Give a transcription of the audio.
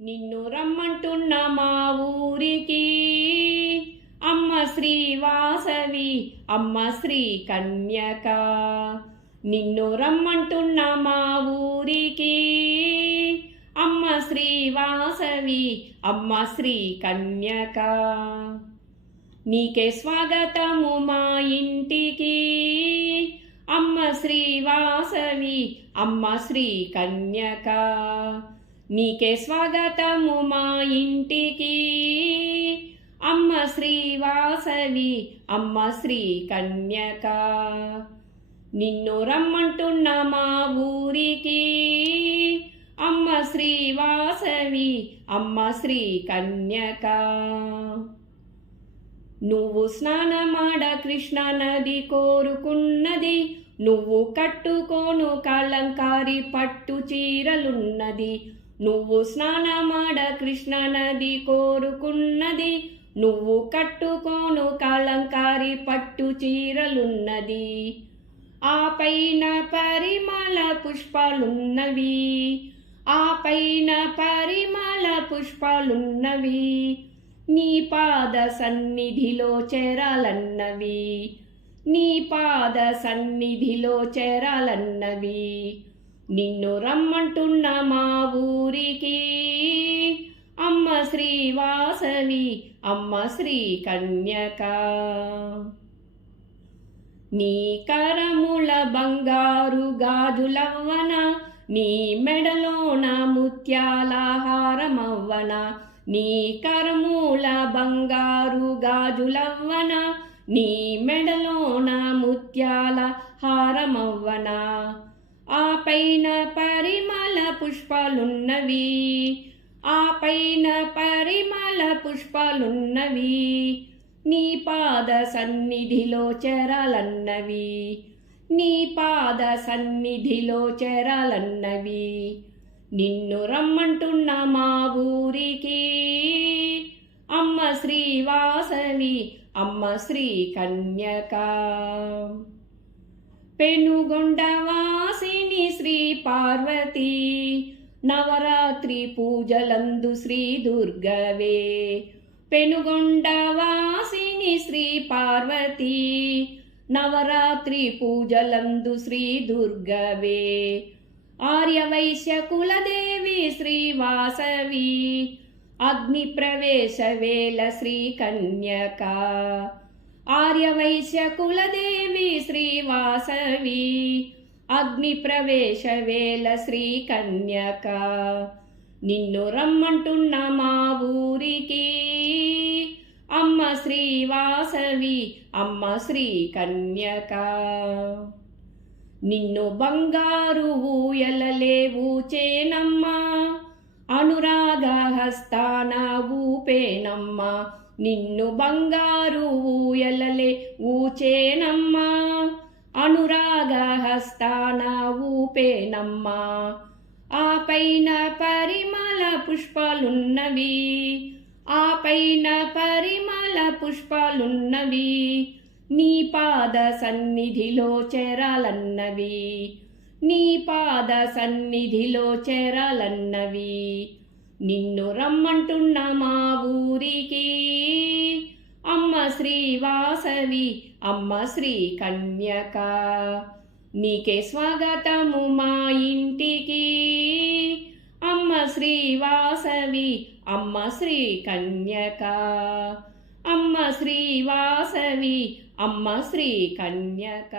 నిన్ను రమ్మంటున్న మా ఊరికి అమ్మ శ్రీ వాసవి అమ్మ శ్రీ కన్యక. నిన్ను రమ్మంటున్న మా ఊరికి అమ్మ శ్రీ వాసవి అమ్మ శ్రీ కన్యక. నీకే స్వాగతము మా ఇంటికి అమ్మ శ్రీ వాసవి అమ్మ శ్రీ కన్యక. నీకే స్వాగతము మా ఇంటికి అమ్మ శ్రీ వాసవి అమ్మ శ్రీ కన్యక. నిన్ను రమ్మంటున్న మా ఊరికి అమ్మ శ్రీ వాసవి అమ్మ శ్రీ కన్యక. నువ్వు స్నానమాడ కృష్ణ నది కోరుకున్నది, నువ్వు కట్టుకోను కలంకారి పట్టు చీరలున్నది. నువ్వు స్నానమాడ కృష్ణ నది కోరుకున్నది, నువ్వు కట్టుకోను కలంకారి పట్టు చీరలున్నది. ఆ పైన పరిమళ పుష్పాలున్నవి, ఆ పైన పరిమళ పుష్పాలున్నవి. నీ పాద సన్నిధిలో చేరాలన్నవి, నీ పాద సన్నిధిలో చేరాలన్నవి. నిన్ను రమ్మంటున్న మా ఊరికి అమ్మ శ్రీ వాసవి అమ్మ శ్రీ కన్యక. నీ కరముల బంగారు గాజులవ్వన, నీ మెడలోన ముత్యాల హారమవ్వన. నీ కరముల బంగారు గాజులవ్వన, నీ మెడలోన ముత్యాల హారమవ్వన. ఆ పైన పరిమళ పుష్పాలున్నవి, ఆ పైన పరిమళ పుష్పాలున్నవి. నీ పాద సన్నిధిలో చేరాలన్నవి, నీ పాద సన్నిధిలో చేరాలన్నవి. నిన్ను రమ్మంటున్న మా ఊరికి అమ్మ శ్రీ వాసవి అమ్మ శ్రీ కన్యక. పెనుగొండవాసిని శ్రీ పార్వతి, నవరాత్రి పూజలందు శ్రీ దుర్గవే. పెనుగొండవాసిని శ్రీ పార్వతి, నవరాత్రి పూజలందు శ్రీ దుర్గవే. ఆర్యవైశ్య కులదేవి శ్రీ వాసవి, అగ్ని ప్రవేశ వేళ శ్రీ కన్యక. ఆర్యవైశ్య కులదేవి శ్రీ వాసవి, అగ్ని ప్రవేశ వేళ శ్రీ కన్యక. నిన్ను రమ్మంటున్న మా ఊరికి అమ్మ శ్రీ వాసవి అమ్మ శ్రీ కన్యక. నిన్ను బంగారు ఊయలలే ఊచేనమ్మా, అనురాగ హస్తాన ఊపేనమ్మా. నిన్ను బంగారు ఊయలలే ఊచేనమ్మా, అనురాగ హస్తాన ఊపేనమ్మా. ఆ పైన పరిమళ పుష్పాలున్నవి, ఆ పైన పరిమళ పుష్పాలున్నవి. నీ పాద సన్నిధిలో చేరాలన్నవి, నీ పాద సన్నిధిలో చేరాలన్నవి. నిన్ను రమ్మంటున్న మా ఊరికి అమ్మ శ్రీ వాసవి అమ్మ శ్రీ కన్యక. నీకే స్వాగతము మా ఇంటికి అమ్మ శ్రీ వాసవి అమ్మ శ్రీ కన్యక. అమ్మ శ్రీ వాసవి అమ్మ శ్రీ కన్యక.